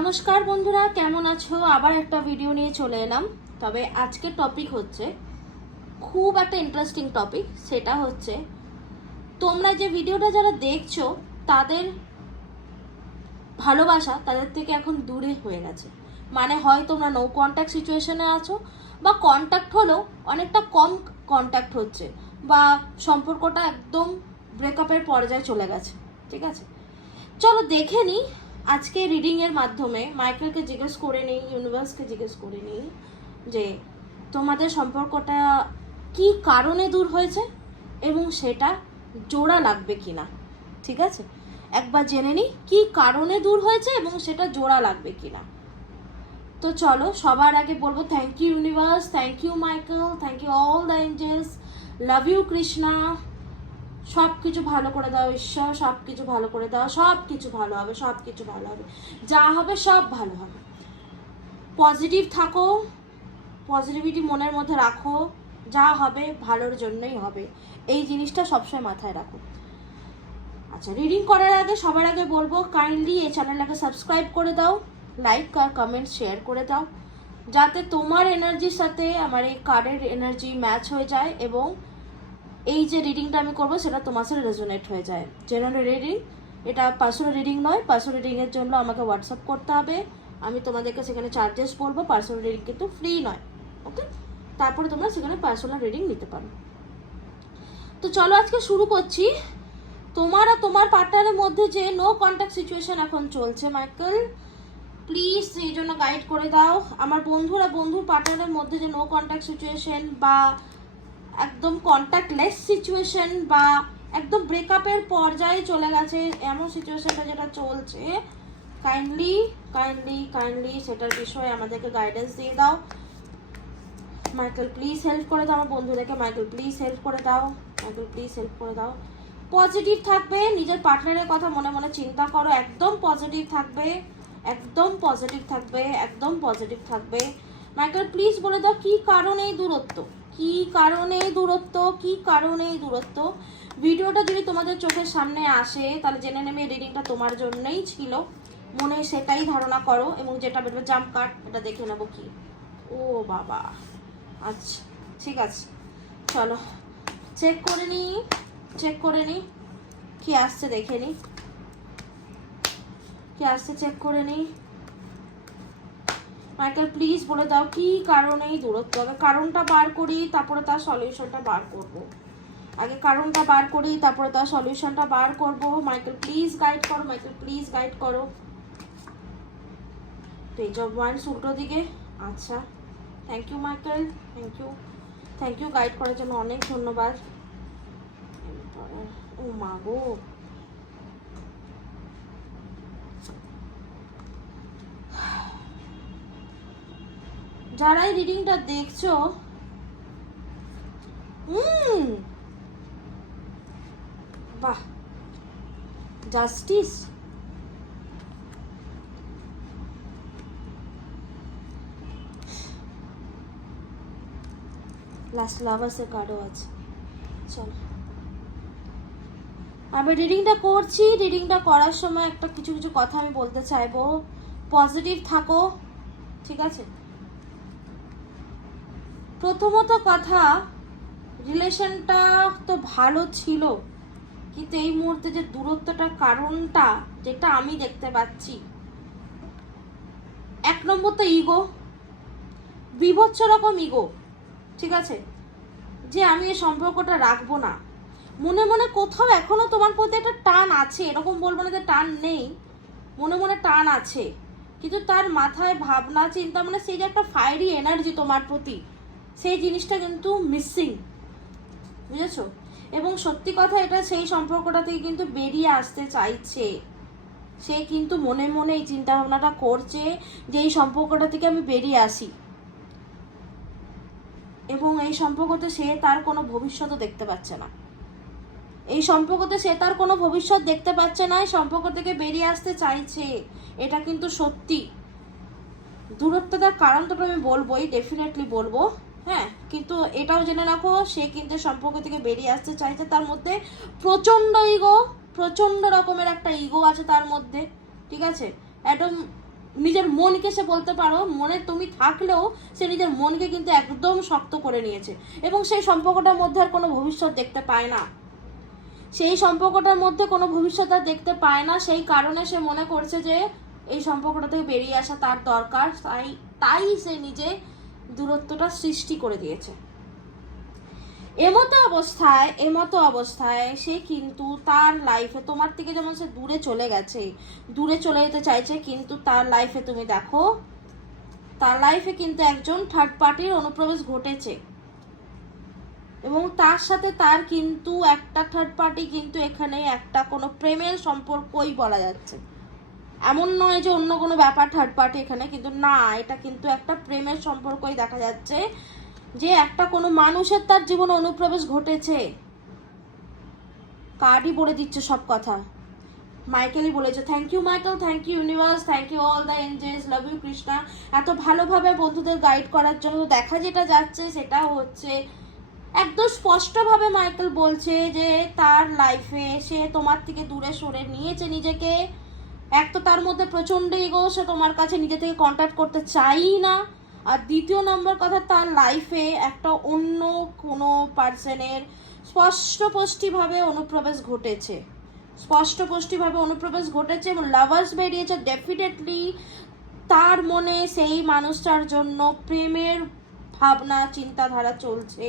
নমস্কার বন্ধুরা, কেমন আছো? আবার একটা ভিডিও নিয়ে চলে এলাম। তবে আজকের টপিক হচ্ছে, খুব একটা ইন্টারেস্টিং টপিক সেটা হচ্ছে, তোমরা যে ভিডিওটা যারা দেখছ, তাদের ভালোবাসা তাদের থেকে এখন দূরে হয়ে গেছে। মানে হয় তোমরা নো কন্ট্যাক্ট সিচুয়েশনে আছো, বা কন্ট্যাক্ট হলেও অনেকটা কম কন্ট্যাক্ট হচ্ছে, বা সম্পর্কটা একদম ব্রেকআপের পর্যায়ে চলে গেছে, ঠিক আছে? চলো দেখে নিই আজকে রিডিং এর মাধ্যমে মাইকেলকে জিজ্ঞেস করে নিই ইউনিভার্সকে জিজ্ঞেস করে নিই যে তোমাদের সম্পর্কটা কি কারণে দূর হয়েছে এবং সেটা জোড়া লাগবে কিনা, ঠিক আছে? একবার জেনে নিই কি কারণে দূর হয়েছে এবং সেটা জোড়া লাগবে কিনা। তো চলো, সবার আগে বলব thank you universe thank you Michael thank you all the angels love you Krishna সব কিছু ভালো করে দাও, ঈশ্বর সব কিছু ভালো করে দাও সব কিছু ভালো হবে সব কিছু ভালো হবে। যা হবে সব ভালো হবে। পজিটিভ থাকো পজিটিভিটি মনের মধ্যে রাখো, যা হবে ভালোর জন্যই হবে। এই জিনিসটা সবসময় মাথায় রাখো। আচ্ছা রিডিং করার আগে, সবার আগে বলব কাইন্ডলি এই চ্যানেলটাকে সাবস্ক্রাইব করে দাও লাইক আর কমেন্ট শেয়ার করে দাও। যাতে তোমার এনার্জির সাথে আমার এই কার্ডের এনার্জি ম্যাচ হয়ে যায় এবং এই যে রিডিংটা আমি করব, সেটা তোমার সাথে রেজোনেট হয়ে যায়। জেনারেল রিডিং এটা পার্সোনাল রিডিং নয় পার্সোনাল রিডিংয়ের জন্য আমাকে হোয়াটসঅ্যাপ করতে হবে। আমি তোমাদেরকে সেখানে চার্জেস বলব পার্সোনাল রিডিং কিন্তু ফ্রি নয় ওকে তারপরে তোমরা সেখানে পার্সোনাল রিডিং নিতে পারো। তো চলো আজকে শুরু করছি। তোমার আর তোমার পার্টনারের মধ্যে যে নো কন্ট্যাক্ট সিচুয়েশন এখন চলছে মাইকেল প্লিজ এই জন্য গাইড করে দাও। আমার বন্ধুরা, বন্ধুর পার্টনারের মধ্যে যে নো কন্ট্যাক্ট সিচুয়েশন বা একদম কন্ট্যাক্টলেস সিচুয়েশন বা একদম ব্রেকআপের পর্যায়ে চলে গেছে, এমন সিচুয়েশনটা যেটা চলছে কাইন্ডলি কাইন্ডলি কাইন্ডলি সেটার বিষয়ে আমাদেরকে গাইডেন্স দিয়ে দাও। মাইকেল প্লিজ হেল্প করে দাও আমার বন্ধুদেরকে মাইকেল প্লিজ হেল্প করে দাও মাইকেল প্লিজ হেল্প করে দাও। পজিটিভ থাকবে, নিজের পার্টনারের কথা মনে মনে চিন্তা করো, একদম পজিটিভ থাকবে, একদম পজিটিভ থাকবে, একদম পজিটিভ থাকবে। মাইকেল প্লিজ বলে দাও কি কারণে এই দূরত্ব? কি কারণে দূরত্ব, কি কারণে দূরত্ব? ভিডিওটা যদি তোমাদের চোখের সামনে আসে, তাহলে জেনে নেবে রিডিংটা তোমার জন্যই ছিল। মনে সেটাই ধারণা করো এবং যেটা বেরোবে জাম্প কাট এটা দেখে নেব কি। ও বাবা। আচ্ছা ঠিক আছে। চলো চেক করে নি চেক করে নি। কি আসছে দেখে নি। কি আসছে চেক করে নি। মাইকেল প্লিজ বলে দাও কি কারণেই দূরত্ব হবে। কারণটা বার করি তারপরে তার সলিউশনটা বার করব। আগে কারণটা বার করি তারপরে তার সলিউশনটা বার করব। মাইকেল প্লিজ গাইড করো। মাইকেল প্লিজ গাইড করো। পেজ অফ ওয়ান্স উল্টো দিকে। আচ্ছা। Thank you Michael. Thank you thank you guide করার জন্য অনেক ধন্যবাদ। ও মা গো। যারা এই রিডিংটা দেখছ হুম বাহ জাস্টিস লাস্ট লাভার্সের কার্ডও আছে। চলো। আমি রিডিংটা করছি রিডিংটা করার সময় একটা কিছু কিছু কথা আমি বলতে চাইব। পজিটিভ থাকো, ঠিক আছে? প্রথমত কথা, রিলেশনটা তো ভালো ছিল, কিন্তু এই মুহূর্তে যে দূরত্বটার কারণটা, যেটা আমি দেখতে পাচ্ছি, এক নম্বর তো ইগো বিভৎস রকম ইগো ঠিক আছে? যে আমি এই সম্পর্কটা রাখব না। মনে মনে কোথাও এখনও তোমার প্রতি একটা টান আছে, এরকম বলব না যে টান নেই, মনে মনে টান আছে, কিন্তু তার মাথায় ভাবনা, চিন্তা মানে সেই যে একটা ফায়ারি এনার্জি তোমার প্রতি সেই জিনিসটা কিন্তু মিসিং বুঝেছ? এবং সত্যি কথা এটা সেই সম্পর্কটা থেকে কিন্তু বেরিয়ে আসতে চাইছে। সে কিন্তু মনে মনে এই চিন্তা ভাবনাটা করছে যে এই সম্পর্কটা থেকে আমি বেরিয়ে আসি। এবং এই সম্পর্কতে সে তার কোনো ভবিষ্যৎও দেখতে পাচ্ছে না। এই সম্পর্কতে সে তার কোনো ভবিষ্যৎ দেখতে পাচ্ছে না, এই সম্পর্ক থেকে বেরিয়ে আসতে চাইছে। এটা কিন্তু সত্যি। দূরত্বতার কারণ তো আমি বলবোই ডেফিনেটলি বলব। হ্যাঁ কিন্তু এটাও জেনে রাখো, সে কিন্তু সম্পর্ক থেকে বেরিয়ে আসতে চাইছে তার মধ্যে প্রচণ্ড ইগো প্রচণ্ড রকমের একটা ইগো আছে তার মধ্যে, ঠিক আছে? একদম নিজের মনকে সে বলতে পারো, মনে তুমি থাকলেও সে নিজের মনকে কিন্তু একদম শক্ত করে নিয়েছে এবং সেই সম্পর্কটার মধ্যে আর কোনো ভবিষ্যৎ দেখতে পায় না। সেই সম্পর্কটার মধ্যে কোনো ভবিষ্যৎ আর দেখতে পায় না, সেই কারণে সে মনে করছে যে এই সম্পর্কটা থেকে বেরিয়ে আসা তার দরকার, তাই তাই সে নিজে দূরত্বটা সৃষ্টি করে দিয়েছে। এমতো অবস্থায় এমতো অবস্থায় সে কিন্তু তার লাইফে তোমার থেকে যেমন সে দূরে চলে গেছে, দূরে চলে যেতে চাইছে, কিন্তু তার লাইফে তুমি দেখো, তার লাইফে কিন্তু একজন থার্ড পার্টির অনুপ্রবেশ ঘটেছে। এবং তার সাথে তার কিন্তু একটা থার্ড পার্টি কিন্তু এখানে একটা কোনো প্রেমের সম্পর্কই বলা যাচ্ছে এমন নয় যে অন্য কোনো ব্যাপার থার্ড পার্টি এখানে, কিন্তু না, এটা কিন্তু একটা প্রেমের সম্পর্কই দেখা যাচ্ছে যে একটা কোনো মানুষের তার জীবনে অনুপ্রবেশ ঘটেছে। কার্ডই বলে দিচ্ছে সব কথা। মাইকেলই বলেছে thank you Michael thank you universe thank you all the angels love you Krishna. এত ভালোভাবে বন্ধুদের গাইড করার জন্য দেখা যেটা যাচ্ছে, সেটা হচ্ছে একদম স্পষ্টভাবে মাইকেল বলছে যে তার লাইফে সে তোমার থেকে দূরে সরে নিয়েছে নিজেকে। এক তো তার মধ্যে প্রচণ্ড ইগো সে তোমার কাছে নিজে থেকে কন্ট্যাক্ট করতে চাই না। আর দ্বিতীয় নম্বর কথা, তার লাইফে একটা অন্য কোনো পার্সনের স্পষ্টপষ্টিভাবে অনুপ্রবেশ ঘটেছে। স্পষ্টপষ্টিভাবে অনুপ্রবেশ ঘটেছে এবং লাভার্স বেরিয়েছে। ডেফিনেটলি তার মনে সেই মানুষটার জন্য প্রেমের ভাবনা, চিন্তাধারা চলছে।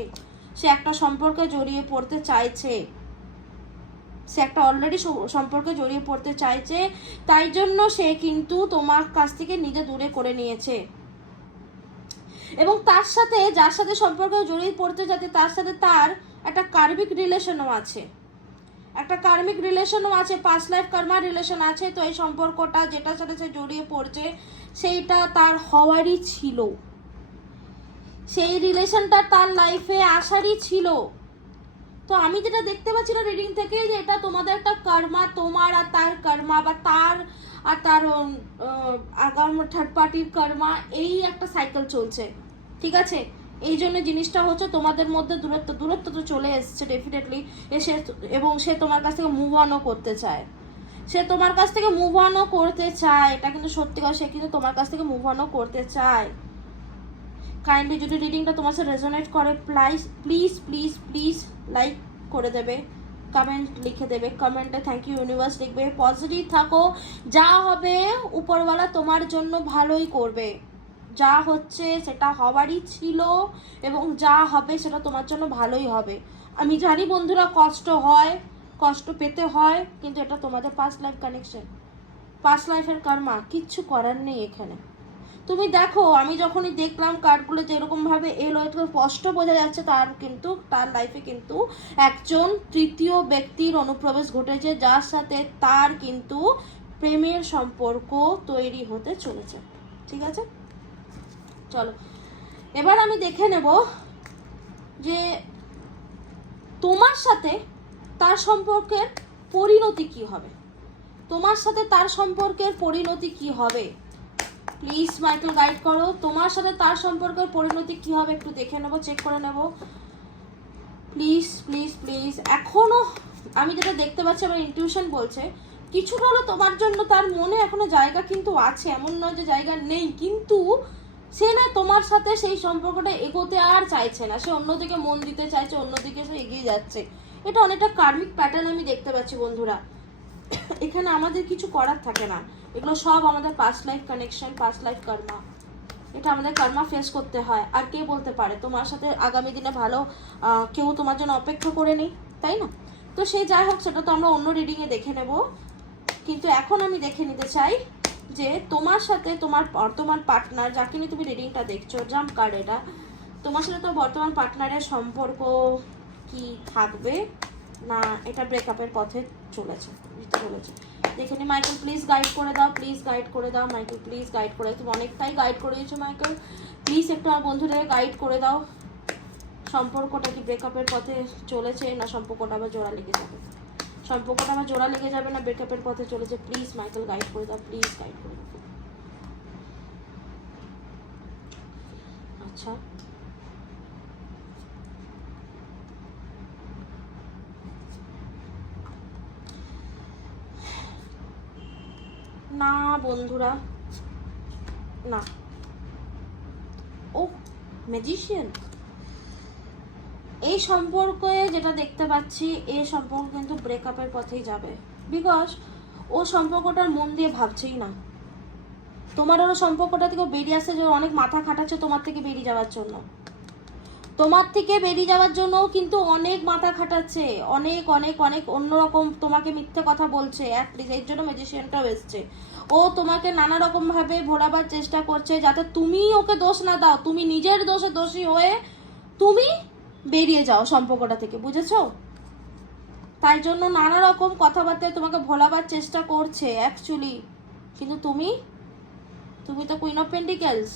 সে একটা সম্পর্কে জড়িয়ে পড়তে চাইছে। সে একটা অলরেডি সম্পর্কে জড়িয়ে পড়তে চাইছে, তাই জন্য সে কিন্তু তোমার কাছ থেকে নিজে দূরে করে নিয়েছে। এবং তার সাথে, যার সাথে সম্পর্কে জড়িয়ে পড়তে যাতে তার সাথে তার একটা কার্মিক রিলেশনও আছে। একটা কার্মিক রিলেশনও আছে পাঁচ লাইফ কর্মা রিলেশন আছে, তো এই সম্পর্কটা যেটার সাথে সে জড়িয়ে পড়ছে, সেইটা তার হওয়ারই ছিল। সেই রিলেশনটা তার লাইফে আসারই ছিল। তো আমি যেটা দেখতে পাচ্ছি না রিডিং থেকে যে এটা তোমাদের একটা কর্মা তোমার আর তার কর্মা বা তার আর তার আগাম থার্ড পার্টির কর্মা এই একটা সাইকেল চলছে। ঠিক আছে? এই জন্য জিনিসটা হচ্ছে তোমাদের মধ্যে দূরত্ব দূরত্ব তো চলে এসছে ডেফিনেটলি এসে এবং সে তোমার কাছ থেকে মুভ অনও করতে চায়। সে তোমার কাছ থেকে মুভ অনও করতে চায়, এটা কিন্তু সত্যি কথা, সে কিন্তু তোমার কাছ থেকে মুভ অনও করতে চায়। কাইন্ডলি যদি রিডিংটা তোমার সাথে রেজোনেট করে please please please please like করে দেবে কমেন্ট লিখে দেবে কমেন্টে থ্যাংক ইউ ইউনিভার্স লিখবে পজিটিভ থাকো, যা হবে উপরওয়ালা তোমার জন্য ভালোই করবে। যা হচ্ছে সেটা হওয়ারই ছিল এবং যা হবে সেটা তোমার জন্য ভালোই হবে। আমি জানি বন্ধুরা কষ্ট হয়, কষ্ট পেতে হয়, কিন্তু এটা তোমাদের পাস্ট লাইফ কানেকশন পাস্ট লাইফের কর্মা কিচ্ছু করার নেই এখানে। তুমি দেখো, আমি যখনই দেখলাম কার্ডগুলো যেরকমভাবে এলো একটু স্পষ্ট বোঝা যাচ্ছে তার কিন্তু, তার লাইফে কিন্তু একজন তৃতীয় ব্যক্তির অনুপ্রবেশ ঘটেছে, যার সাথে তার কিন্তু প্রেমের সম্পর্ক তৈরি হতে চলেছে। ঠিক আছে? চলো। এবার আমি দেখে নেব যে তোমার সাথে তার সম্পর্কের পরিণতি কি হবে? তোমার সাথে তার সম্পর্কের পরিণতি কি হবে? প্লিজ মাইকেল গাইড করো। তোমার সাথে তার সম্পর্কের পরিণতি কি হবে একটু দেখে নেব চেক করে নেব। প্লিজ প্লিজ প্লিজ এখনও আমি যেটা দেখতে পাচ্ছি, আমার ইনটিউশন বলছে, কিছুটা হলো তোমার জন্য তার মনে এখনও জায়গা কিন্তু আছে, এমন নয় যে জায়গা নেই, কিন্তু সে না তোমার সাথে সেই সম্পর্কটা এগোতে আর চাইছে না। সে অন্যদিকে মন দিতে চাইছে, অন্যদিকে সে এগিয়ে যাচ্ছে। এটা অনেকটা কার্মিক প্যাটার্ন আমি দেখতে পাচ্ছি, বন্ধুরা। এখানে আমাদের কিছু করার থাকে না। এগুলো সব আমাদের past life connection past life karma এটা আমাদের কর্মা ফেস করতে হয়। আর কে বলতে পারে? তোমার সাথে আগামী দিনে ভালো কেউ তোমার জন্য অপেক্ষা করে নেই, তাই না? তো সে যাই হোক, সেটা তো আমরা অন্য রিডিংয়ে দেখে নেব। কিন্তু এখন আমি দেখে নিতে চাই যে তোমার সাথে তোমার বর্তমান পার্টনার যাকে নিয়ে তুমি রিডিংটা দেখছ জাম্প কার্ড এটা, তোমার সাথে তো বর্তমান পার্টনারের সম্পর্ক কি থাকবে? না, এটা ব্রেকআপের পথে চলেছে চলেছে। দেখে নি মাইকেল প্লিজ গাইড করে দাও প্লিজ গাইড করে দাও, মাইকেল প্লিজ গাইড করে তুমি অনেকটাই গাইড করে দিয়েছ মাইকেল। প্লিজ একটু আমার বন্ধুদের গাইড করে দাও। সম্পর্কটা কি ব্রেকআপের পথে চলেছে না সম্পর্কটা আবার জোড়া লেগে যাবে? সম্পর্কটা আমার জোড়া লেগে যাবে না ব্রেকআপের পথে চলেছে? প্লিজ মাইকেল গাইড করে দাও প্লিজ গাইড করে দাও। আচ্ছা। না বন্ধুরা, না। ও ম্যাজিশিয়ান এই সম্পর্কে যেটা দেখতে পাচ্ছি এই সম্পর্ক কিন্তু ব্রেকআপের পথেই যাবে। বিকজ ও সম্পর্কটার মন দিয়ে ভাবছেই না। তোমার ওর সম্পর্কটা থেকে বেরিয়ে আসছে যে অনেক মাথা খাটাচ্ছে তোমার থেকে বেরিয়ে যাওয়ার জন্য। তোমার থেকে বেরিয়ে যাওয়ার জন্য কিন্তু অনেক মাথা খাটাচ্ছে। অনেক অনেক অনেক অন্যরকম তোমাকে মিথ্যে কথা বলছে। অ্যাটলিস্ট এর জন্য ম্যাজিশিয়ানটাও এসছে। ও তোমাকে নানা রকম ভাবে ভোলাবার চেষ্টা করছে যাতে তুমি ওকে দোষ না দাও। তুমি নিজের দোষে দোষী হয়ে তুমি বেরিয়ে যাও সম্পর্কটা থেকে, বুঝেছ? তাই জন্য নানা রকম কথাবার্তায় তোমাকে ভোলাবার চেষ্টা করছে অ্যাকচুয়ালি কিন্তু তুমি তুমি তো কুইন অফ পেন্টিকেলস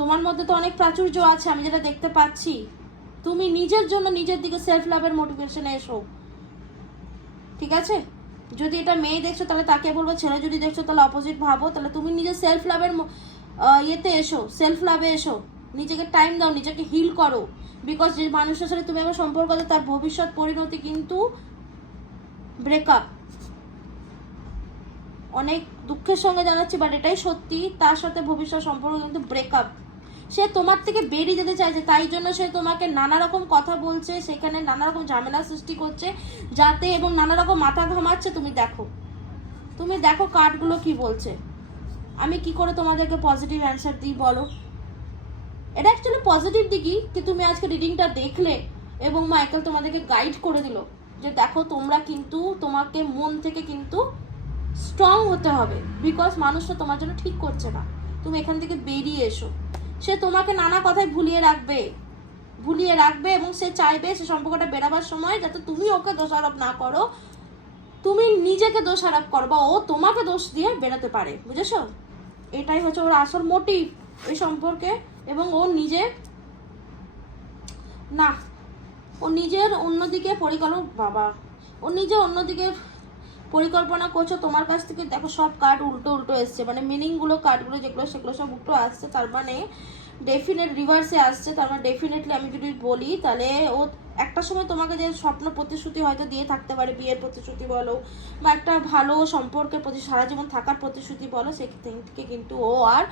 তোমার মধ্যে তো অনেক প্রাচুর্য আছে, আমি যেটা দেখতে পাচ্ছি। তুমি নিজের জন্য নিজের দিকে সেলফ লাভের মোটিভেশনে এসো। ঠিক আছে? যদি এটা মেয়ে দেখছ, তাহলে তাকে বলব, ছেলে যদি দেখছ, তাহলে অপোজিট ভাবো। তাহলে তুমি নিজের সেলফ লাভের ইয়েতে এসো সেলফ লাভে এসো। নিজেকে টাইম দাও, নিজেকে হিল করো। বিকজ যে মানুষের সাথে তুমি আমার সম্পর্ক তার ভবিষ্যৎ পরিণতি কিন্তু ব্রেকআপ অনেক দুঃখের সঙ্গে জানাচ্ছি বাট এটাই সত্যি। তার সাথে ভবিষ্যৎ সম্পর্ক কিন্তু ব্রেকআপ সে তোমার থেকে বেরিয়ে যেতে চাইছে, তাই জন্য সে তোমাকে নানা রকম কথা বলছে, সেখানে নানা রকম ঝামেলা সৃষ্টি করছে, যাতে এবং নানা রকম মাথা ঘামাচ্ছে, তুমি দেখো। তুমি দেখো কার্ডগুলো কি বলছে। আমি কি করে তোমাদেরকে পজিটিভ অ্যান্সার দিই, বলো? এটা অ্যাকচুয়ালি পজিটিভ দিকই, কি তুমি আজকে রিডিংটা দেখলে এবং মাইকেল তোমাদেরকে গাইড করে দিল যে দেখো তোমরা কিন্তু তোমাকে মন থেকে কিন্তু স্ট্রং হতে হবে বিকজ মানুষটা তোমার জন্য ঠিক করছে না। তুমি এখান থেকে বেরিয়ে এসো। সে তোমাকে নানা কথায় ভুলিয়ে রাখবে। ভুলিয়ে রাখবে এবং সে চাইবে সে সম্পর্কটা বেরাবার সময় যাতে তুমি ওকে দোষারোপ না করো। তুমি নিজেকে দোষারোপ করো বা ও তোমাকে দোষ দিয়ে বেরোতে পারে, বুঝেছ? এটাই হচ্ছে ওর আসল মোটিভ এই সম্পর্কে এবং ও নিজে না, ও নিজের অন্যদিকে পরিকল্পনা বাবা, ও নিজে অন্যদিকে পরিকল্পনা করছ, তোমার কাছ থেকে দেখো সব কার্ড উল্টো উল্টো এসছে। মানে মিনিংগুলো কার্ডগুলো যেগুলো, সেগুলো সব উল্টো আসছে। তার মানে ডেফিনেট রিভার্সে আসছে। তার মানে ডেফিনেটলি আমি যদি বলি, তাহলে ও একটা সময় তোমাকে যে স্বপ্ন প্রতিশ্রুতি হয়তো দিয়ে থাকতে পারে, বিয়ের প্রতিশ্রুতি বলো, বা একটা ভালো সম্পর্কের প্রতি, সারা জীবন থাকার প্রতিশ্রুতি বলো থেকে কিন্তু ও আর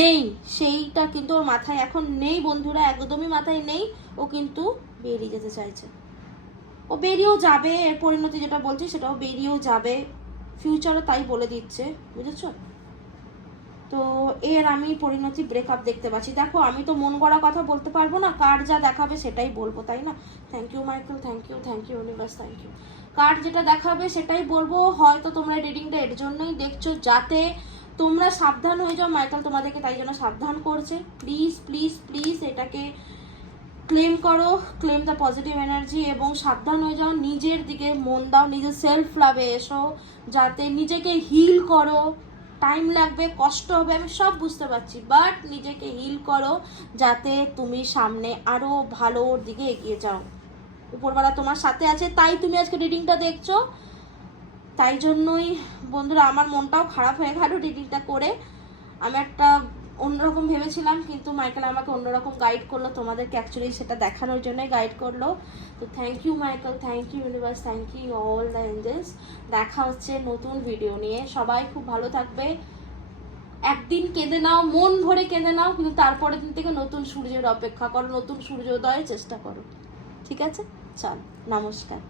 নেই। সেইটা কিন্তু ওর মাথায় এখন নেই, বন্ধুরা, একদমই মাথায় নেই। ও কিন্তু বেরিয়ে যেতে চাইছে। ও বেরিয়েও যাবে, এর পরিণতি যেটা বলছি সেটাও বেরিয়েও যাবে। ফিউচারও তাই বলে দিচ্ছে, বুঝেছ? তো এর আমি পরিণতি ব্রেকআপ দেখতে পাচ্ছি। দেখো, আমি তো মন গড়া কথা বলতে পারব না কার্ড যা দেখাবে সেটাই বলব, তাই না? Thank you Michael thank you thank you universe thank you card যেটা দেখাবে সেটাই বলব, হয়তো তোমরা রিডিংটা এর জন্যই দেখছ যাতে তোমরা সাবধান হয়ে যাও। মাইকেল তোমাদেরকে তাই জন্য সাবধান করছে। প্লিজ প্লিজ প্লিজ এটাকে ক্লেম করো, ক্লেম দ্য পজিটিভ এনার্জি এবং সাবধান হয়ে যাও, নিজের দিকে মন দাও, নিজের সেলফ লাভে এসো, যাতে নিজেকে হিল করো। টাইম লাগবে, কষ্ট হবে, আমি সব বুঝতে পারছি বাট নিজেকে হিল করো, যাতে তুমি সামনে আরও ভালোর দিকে এগিয়ে যাও। উপরবেলা তোমার সাথে আছে, তাই তুমি আজকে রিডিংটা দেখছ। তাই জন্যই, বন্ধুরা, আমার মনটাও খারাপ হয়ে গেল রিডিংটা করে। আমি একটা অন্যরকম ভেবেছিলাম, কিন্তু মাইকেল আমাকে অন্যরকম গাইড করল। তোমাদেরকে অ্যাকচুয়ালি সেটা দেখানোর জন্যই গাইড করল। তো thank you Michael thank you universe thank you all the angels দেখা হচ্ছে নতুন ভিডিও নিয়ে। সবাই খুব ভালো থাকবে। একদিন কেঁদে নাও, মন ভরে কেঁদে নাও, কিন্তু তারপরের দিন থেকে নতুন সূর্যের অপেক্ষা করো, নতুন সূর্যোদয়ের চেষ্টা করো। ঠিক আছে? চল, নমস্কার।